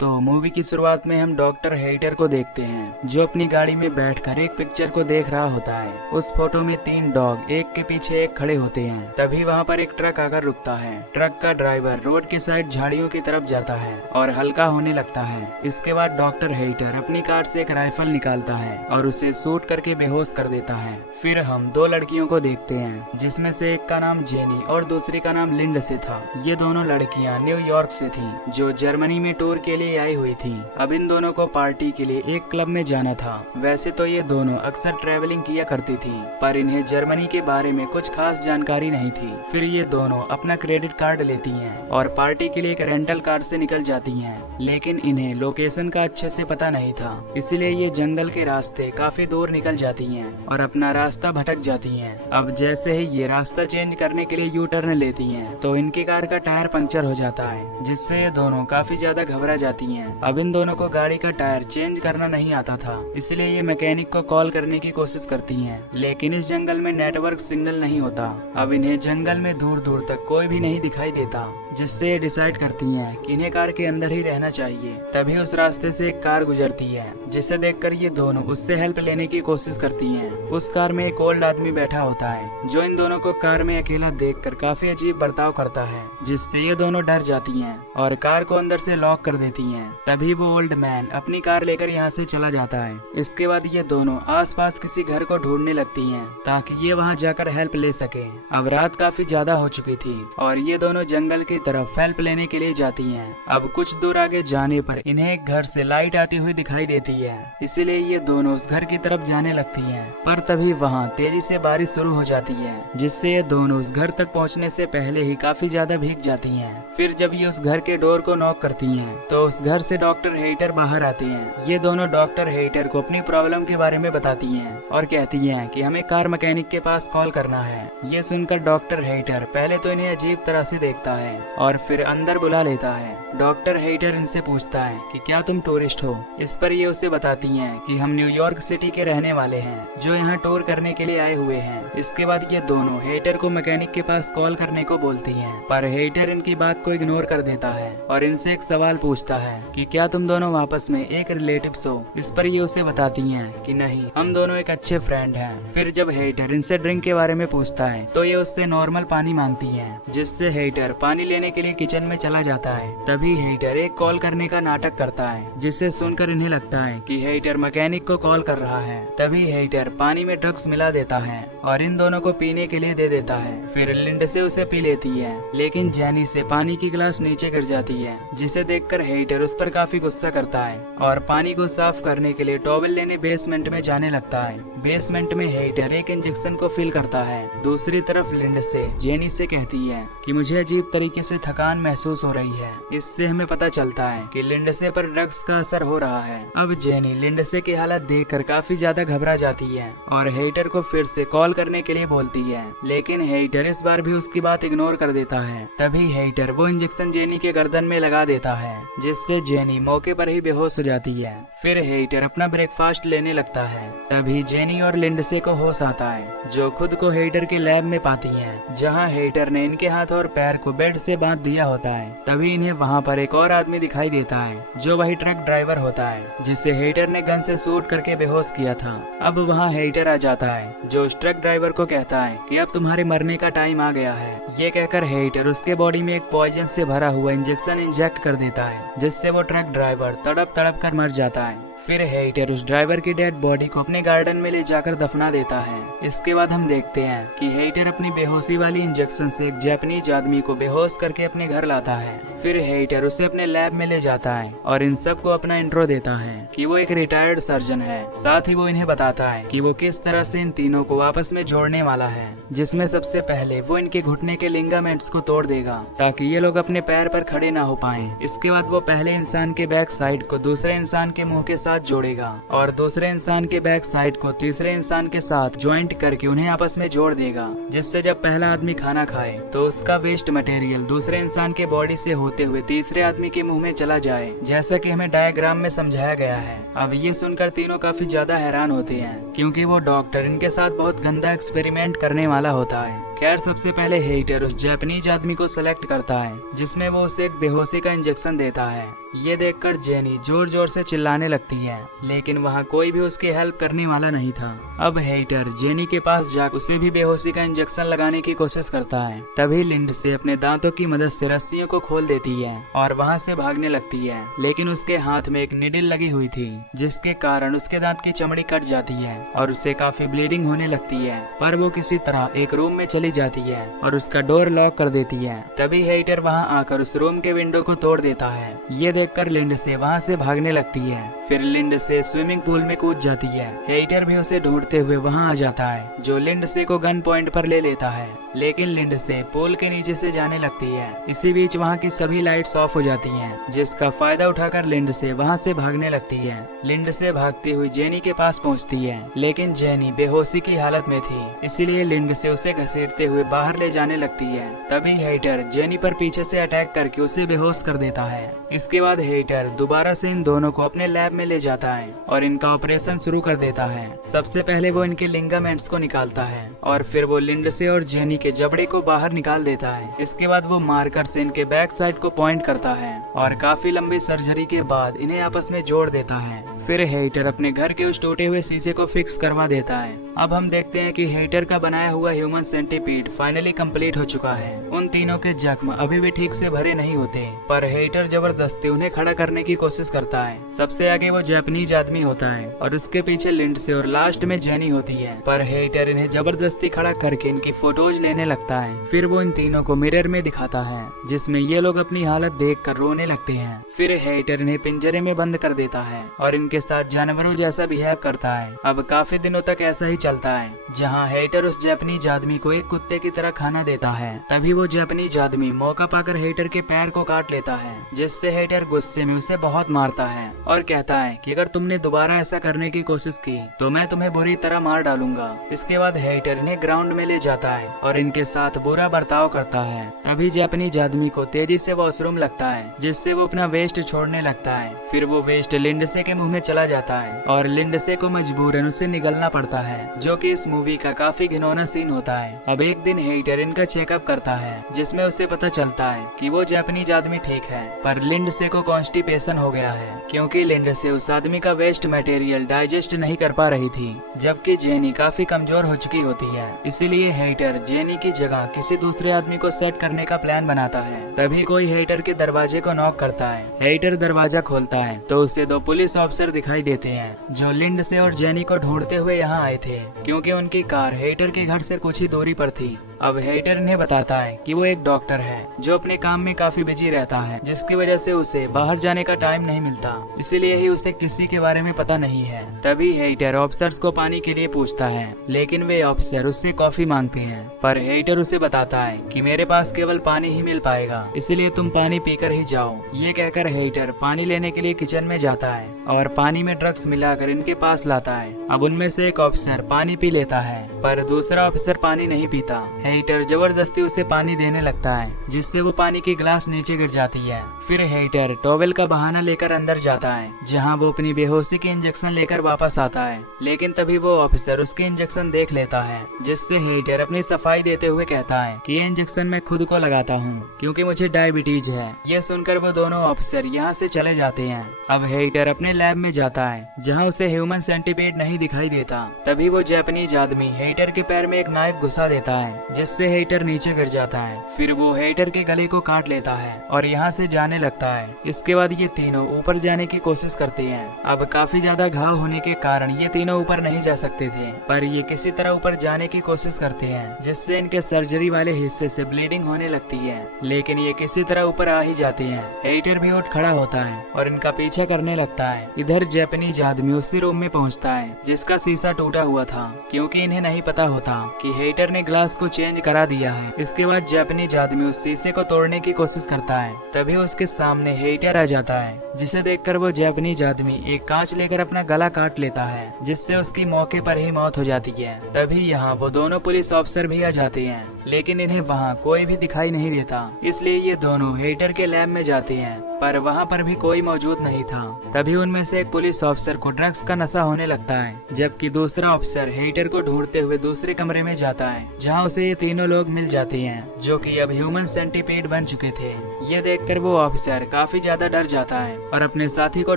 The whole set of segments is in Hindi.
तो मूवी की शुरुआत में हम डॉक्टर हेइटर को देखते हैं जो अपनी गाड़ी में बैठकर एक पिक्चर को देख रहा होता है। उस फोटो में 3 डॉग एक के पीछे एक खड़े होते हैं। तभी वहाँ पर एक ट्रक आकर रुकता है। ट्रक का ड्राइवर रोड के साइड झाड़ियों की तरफ जाता है और हल्का होने लगता है। इसके बाद डॉक्टर हेइटर अपनी कार से एक राइफल निकालता है और उसे शूट करके बेहोश कर देता है। फिर हम 2 लड़कियों को देखते हैं जिसमें से एक का नाम जेनी और दूसरी का नाम लिंडसे था। ये दोनों लड़कियां न्यूयॉर्क से थी जो जर्मनी में टूर के लिए आई हुई थी। अब इन दोनों को पार्टी के लिए एक क्लब में जाना था। वैसे तो ये दोनों अक्सर ट्रैवलिंग किया करती थी पर इन्हें जर्मनी के बारे में कुछ खास जानकारी नहीं थी। फिर ये दोनों अपना क्रेडिट कार्ड लेती हैं और पार्टी के लिए एक रेंटल कार से निकल जाती हैं। लेकिन इन्हें लोकेशन का अच्छे से पता नहीं था, इसलिए ये जंगल के रास्ते काफी दूर निकल जाती हैं और अपना रास्ता भटक जाती हैं। अब जैसे ही ये रास्ता चेंज करने के लिए यू टर्न लेती हैं तो इनकी कार का टायर पंक्चर हो जाता है जिससे ये दोनों काफी ज्यादा घबरा जाती हैं। अब इन दोनों को गाड़ी का टायर चेंज करना नहीं आता था, इसलिए ये मैकेनिक को कॉल करने की कोशिश करती हैं। लेकिन इस जंगल में नेटवर्क सिग्नल नहीं होता। अब इन्हें जंगल में दूर दूर तक कोई भी नहीं दिखाई देता, जिससे ये डिसाइड करती हैं कि इन्हें कार के अंदर ही रहना चाहिए। तभी उस रास्ते से एक कार गुजरती है जिसे देखकर ये दोनों उससे हेल्प लेने की कोशिश करती हैं। उस कार में एक ओल्ड आदमी बैठा होता है जो इन दोनों को कार में अकेला देखकर काफी अजीब बर्ताव करता है, जिससे ये दोनों डर जाती हैं और कार को अंदर से लॉक कर देती हैं। तभी वो ओल्ड मैन अपनी कार लेकर यहाँ से चला जाता है। इसके बाद ये दोनों आसपास किसी घर को ढूंढने लगती हैं ताकि ये वहाँ जाकर हेल्प ले सके। अब रात काफी ज्यादा हो चुकी थी और ये दोनों जंगल की तरफ हेल्प लेने के लिए जाती हैं। अब कुछ दूर आगे जाने पर इन्हें एक घर से लाइट आती हुई दिखाई देती है, इसीलिए ये दोनों उस घर की तरफ जाने लगती हैं। पर तभी वहाँ तेजी से बारिश शुरू हो जाती है, जिससे ये दोनों उस घर तक पहुँचने से पहले ही काफी ज्यादा भीग जाती हैं। फिर जब ये उस घर के डोर को नॉक करती हैं तो उस घर से डॉक्टर हेइटर बाहर आते हैं। ये दोनों डॉक्टर हेइटर को अपनी प्रॉब्लम के बारे में बताती हैं और कहती हैं कि हमें कार मैकेनिक के पास कॉल करना है। ये सुनकर डॉक्टर हेइटर पहले तो इन्हें अजीब तरह से देखता है और फिर अंदर बुला लेता है। डॉक्टर हेइटर इनसे पूछता है कि क्या तुम टूरिस्ट हो। इस पर ये उसे बताती हैं कि हम न्यूयॉर्क सिटी के रहने वाले हैं जो यहाँ टूर करने के लिए आए हुए हैं। इसके बाद ये दोनों हेइटर को मैकेनिक के पास कॉल करने को बोलती हैं, पर हेइटर इनकी बात को इग्नोर कर देता है और इनसे एक सवाल पूछता है कि क्या तुम दोनों आपस में एक रिलेटिव्स हो। इस पर ये उसे बताती हैं कि नहीं, हम दोनों एक अच्छे फ्रेंड हैं। फिर जब हेइटर इनसे ड्रिंक के बारे में पूछता है तो ये उससे नॉर्मल पानी मांगती हैं, जिससे हेइटर पानी लेने के लिए किचन में चला जाता है। तभी हेइटर एक कॉल करने का नाटक करता है, जिसे सुनकर इन्हें लगता है कि हेइटर मैकेनिक को कॉल कर रहा है। तभी हेइटर पानी में ड्रग्स मिला देता है और इन दोनों को पीने के लिए दे देता है। फिर लिंडसे उसे पी लेती है, लेकिन जेनी से पानी की गिलास नीचे गिर जाती है, जिसे देखकर हेइटर उस पर काफी गुस्सा करता है और पानी को साफ करने के लिए टॉवेल लेने बेसमेंट में जाने लगता है। बेसमेंट में हेइटर एक इंजेक्शन को फिल करता है। दूसरी तरफ लिंडसे जेनी से कहती है कि मुझे अजीब तरीके से थकान महसूस हो रही है। इससे हमें पता चलता है कि लिंडसे पर ड्रग्स का असर हो रहा है। अब जेनी लिंडसे की हालत देखकर काफी ज्यादा घबरा जाती है और हेइटर को फिर से कॉल करने के लिए बोलती है, लेकिन हेइटर इस बार भी उसकी बात इग्नोर कर देता है। तभी हेइटर वो इंजेक्शन जेनी के गर्दन में लगा देता है, जिससे जेनी मौके पर ही बेहोश हो जाती है। फिर हेइटर अपना ब्रेकफास्ट लेने लगता है। तभी जेनी और लिंडसे को होश आता है, जो खुद को हेइटर के लैब में पाती हैं, जहां हेइटर ने इनके हाथ और पैर को बेड से बांध दिया होता है। तभी इन्हें वहां पर एक और आदमी दिखाई देता है जो वही ट्रक ड्राइवर होता है जिसे हेइटर ने गन से शूट करके बेहोश किया था। अब वहाँ हेइटर आ जाता है जो उस ट्रक ड्राइवर को कहता है कि अब तुम्हारे मरने का टाइम आ गया है। ये कहकर हेइटर उसके बॉडी में एक पॉइजन से भरा हुआ इंजेक्शन इंजेक्ट कर देता है, जिससे वो ट्रक ड्राइवर तड़प तड़प कर मर जाता है। फिर हेइटर उस ड्राइवर की डेड बॉडी को अपने गार्डन में ले जाकर दफना देता है। इसके बाद हम देखते हैं कि हेइटर अपनी बेहोशी वाली इंजेक्शन से एक जापानीज आदमी को बेहोश करके अपने घर लाता है। फिर हेइटर उसे अपने लैब में ले जाता है और इन सबको अपना इंट्रो देता है कि वो एक रिटायर्ड सर्जन है। साथ ही वो इन्हें बताता है कि वो किस तरह से इन तीनों को आपस में जोड़ने वाला है, जिसमें सबसे पहले वो इनके घुटने के लिगामेंट्स को तोड़ देगा ताकि ये लोग अपने पैर पर खड़े ना हो पाए। इसके बाद वो पहले इंसान के बैक साइड को दूसरे इंसान के मुंह के साथ साथ जोड़ेगा और दूसरे इंसान के बैक साइड को तीसरे इंसान के साथ ज्वाइंट करके उन्हें आपस में जोड़ देगा, जिससे जब पहला आदमी खाना खाए तो उसका वेस्ट मटेरियल दूसरे इंसान के बॉडी से होते हुए तीसरे आदमी के मुंह में चला जाए, जैसा कि हमें डायग्राम में समझाया गया है। अब ये सुनकर तीनों काफी ज्यादा हैरान होते हैं, क्योंकि वो डॉक्टर इनके साथ बहुत गंदा एक्सपेरिमेंट करने वाला होता है। खैर, सबसे पहले हेटर उस जापानीज आदमी को सेलेक्ट करता है, जिसमें वो उसे एक बेहोशी का इंजेक्शन देता है। ये देखकर जेनी जोर जोर से चिल्लाने लगती है, लेकिन वहाँ कोई भी उसकी हेल्प करने वाला नहीं था। अब हेटर जेनी के पास जाकर उसे भी बेहोशी का इंजेक्शन लगाने की कोशिश करता है। तभी लिंडसे अपने दांतों की मदद से रस्सियों को खोल देती है और वहाँ से भागने लगती है, लेकिन उसके हाथ में एक निडल लगी हुई थी, जिसके कारण उसके दांत की चमड़ी कट जाती है और उसे काफी ब्लीडिंग होने लगती है। पर वो किसी तरह एक रूम में चली जाती है और उसका डोर लॉक कर देती है। तभी हेटर वहाँ आकर उस रूम के विंडो को तोड़ देता है। ये देखकर लिंडसे वहाँ से भागने लगती है। फिर लिंडसे स्विमिंग पूल में कूद जाती है। हेटर भी उसे ढूंढते हुए वहाँ आ जाता है, जो लिंडसे को गन पॉइंट पर ले लेता है, लेकिन लिंडसे पूल के नीचे से जाने लगती है। इसी बीच वहाँ की सभी लाइट्स ऑफ हो जाती हैं, जिसका फायदा उठाकर लिंडसे वहाँ से भागने लगती है। लिंडसे भागती हुई जेनी के पास पहुँचती है, लेकिन जेनी बेहोशी की हालत में थी, इसीलिए लिंडसे उसे घसीटते हुए बाहर ले जाने लगती है। तभी हेटर जेनी पर पीछे से अटैक करके उसे बेहोश कर देता है। इसके बाद हेटर दोबारा से इन दोनों को अपने लैब में ले जाता है और इनका ऑपरेशन शुरू कर देता है। सबसे पहले वो इनके लिगामेंट्स को निकालता है और फिर वो लिंडसे और जेनी के जबड़े को बाहर निकाल देता है। इसके बाद वो मार्कर से इनके बैक साइड को पॉइंट करता है और काफी लंबी सर्जरी के बाद इन्हें आपस में जोड़ देता है। फिर हेटर अपने घर के उस टूटे हुए शीशे को फिक्स करवा देता है। अब हम देखते हैं कि हेटर का बनाया हुआ ह्यूमन सेंटीपीड फाइनली कंप्लीट हो चुका है। उन तीनों के जख्म अभी भी ठीक से भरे नहीं होते, पर हेटर जबरदस्ती उन्हें खड़ा करने की कोशिश करता है। सबसे आगे वो जापानीज आदमी होता है और उसके पीछे लिंडसे और लास्ट में जेनी होती है, पर हेटर इन्हें जबरदस्ती खड़ा करके इनकी फोटोज लेने लगता है। फिर वो इन तीनों को मिरर में दिखाता है, जिसमें ये लोग अपनी हालत देखकर रोने लगते हैं। फिर हेटर इन्हें पिंजरे में बंद कर देता है और इनके साथ जानवरों जैसा बिहेव करता है। अब काफी दिनों तक ऐसा ही चलता है, जहाँ हेटर उस जापानीज आदमी को एक कुत्ते की तरह खाना देता है। तभी वो जापानीज आदमी मौका पाकर हेटर के पैर को काट लेता है, जिससे हेटर गुस्से में उसे बहुत मारता है और कहता है कि अगर तुमने दोबारा ऐसा करने की कोशिश की तो मैं तुम्हें बुरी तरह मार डालूंगा। इसके बाद हेटर इन्हें ग्राउंड में ले जाता है और इनके साथ बुरा बर्ताव करता है। तभी जापानीज आदमी को तेजी से वॉशरूम लगता है, जिससे वो अपना वेस्ट छोड़ने लगता है। फिर वो वेस्ट लिंडसे के मुंह में चला जाता है और लिंडसे को मजबूरन उसे निगलना पड़ता है, जो कि इस मूवी का काफी घिनौना सीन होता है। अब एक दिन हेटर इनका चेकअप करता है, जिसमें उसे पता चलता है कि वो जापानीज आदमी ठीक है, पर लिंडसे को कॉन्स्टिपेशन हो गया है, क्योंकि लिंडसे उस आदमी का वेस्ट मटेरियल डाइजेस्ट नहीं कर पा रही थी, जबकि जेनी काफी कमजोर हो चुकी होती है। इसीलिए हेटर जेनी की जगह किसी दूसरे आदमी को सेट करने का प्लान बनाता है। तभी कोई हेटर के दरवाजे को नॉक करता है। हेटर दरवाजा खोलता है तो उसे दो पुलिस ऑफिसर दिखाई देते हैं, जो लिंडसे और जेनी को ढूंढते हुए यहाँ आए थे, क्योंकि उनकी कार हेटर के घर से कुछ ही दूरी पर थी। अब हेटर इन्हें बताता है कि वो एक डॉक्टर है, जो अपने काम में काफी बिजी रहता है, जिसकी वजह से उसे बाहर जाने का टाइम नहीं मिलता, इसीलिए ही उसे किसी के बारे में पता नहीं है। तभी हेटर ऑफिसर्स को पानी के लिए पूछता है, लेकिन वे ऑफिसर उससे कॉफी मांगते हैं, पर हेटर उसे बताता है कि मेरे पास केवल पानी ही मिल पाएगा, इसलिए तुम पानी पीकर ही जाओ। ये कहकर हेटर पानी लेने के लिए किचन में जाता है और पानी में ड्रग्स मिलाकर इनके पास लाता है। अब उनमें से एक ऑफिसर पानी पी लेता है, पर दूसरा ऑफिसर पानी नहीं पीता। हेटर जबरदस्ती उसे पानी देने लगता है, जिससे वो पानी की ग्लास नीचे गिर जाती है। फिर हेटर टॉवेल का बहाना लेकर अंदर जाता है, जहां वो अपनी बेहोशी की इंजेक्शन लेकर वापस आता है, लेकिन तभी वो ऑफिसर उसके इंजेक्शन देख लेता है, जिससे हेटर अपनी सफाई देते हुए कहता है कि ये इंजेक्शन मैं खुद को लगाता हूँ, क्योंकि मुझे डायबिटीज है। ये सुनकर वो दोनों ऑफिसर यहाँ से चले जाते हैं। अब हेटर अपने लैब में जाता है, जहाँ उसे ह्यूमन सेंटीपीड नहीं दिखाई देता। तभी वो जापानीज आदमी हेटर के पैर में एक नाइफ घुसा देता है, जिससे हेटर नीचे गिर जाता है। फिर वो हेटर के गले को काट लेता है और यहाँ से जाने लगता है। इसके बाद ये तीनों ऊपर जाने की कोशिश करते हैं। अब काफी ज्यादा घाव होने के कारण ये तीनों ऊपर नहीं जा सकते थे, पर ये किसी तरह ऊपर जाने की कोशिश करते हैं, जिससे इनके सर्जरी वाले हिस्से से ब्लीडिंग होने लगती है, लेकिन ये किसी तरह ऊपर आ ही जाते हैं। हेटर भी उठ खड़ा होता है और इनका पीछा करने लगता है। इधर जापानीज आदमी उसी रूम में पहुंचता है जिसका शीशा टूटा हुआ था, क्योंकि इन्हें नहीं पता होता कि हेटर ने ग्लास को चेंज करा दिया है। इसके बाद जापानीज आदमी उस शीशे को तोड़ने की कोशिश करता है, तभी उसके सामने हेटर आ जाता है, जिसे देखकर वो जापानीज आदमी एक कांच लेकर अपना गला काट लेता है, जिससे उसकी मौके पर ही मौत हो जाती है। तभी यहाँ वो दोनों पुलिस ऑफिसर भी आ जाते हैं, लेकिन इन्हें वहाँ कोई भी दिखाई नहीं देता, इसलिए ये दोनों हेटर के लैब में जाते हैं, पर वहाँ पर भी कोई मौजूद नहीं था। तभी उनमें से एक पुलिस ऑफिसर को ड्रग्स का नशा होने लगता है, जबकि दूसरा ऑफिसर हेटर को ढूंढते हुए दूसरे कमरे में जाता है, जहाँ उसे ये तीनों लोग मिल जाते हैं, जो कि अब ह्यूमन सेंटीपीड बन चुके थे। ये देखकर वो ऑफिसर काफी ज्यादा डर जाता है और अपने साथी को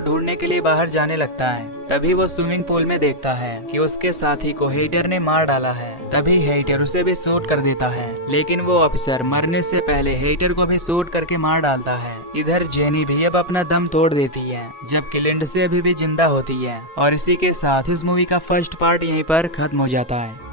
ढूंढने के लिए बाहर जाने लगता है। तभी वो स्विमिंग पूल में देखता है कि उसके साथी को हेटर ने मार डाला है। तभी हेटर उसे भी शूट कर देता है, लेकिन वो ऑफिसर मरने से पहले हेटर को भी शूट करके मार डालता है। इधर जेनी भी अब अपना दम तोड़ देती है, जबकि लिंडसे अभी भी जिंदा होती है। और इसी के साथ इस मूवी का फर्स्ट पार्ट यहीं पर खत्म हो जाता है।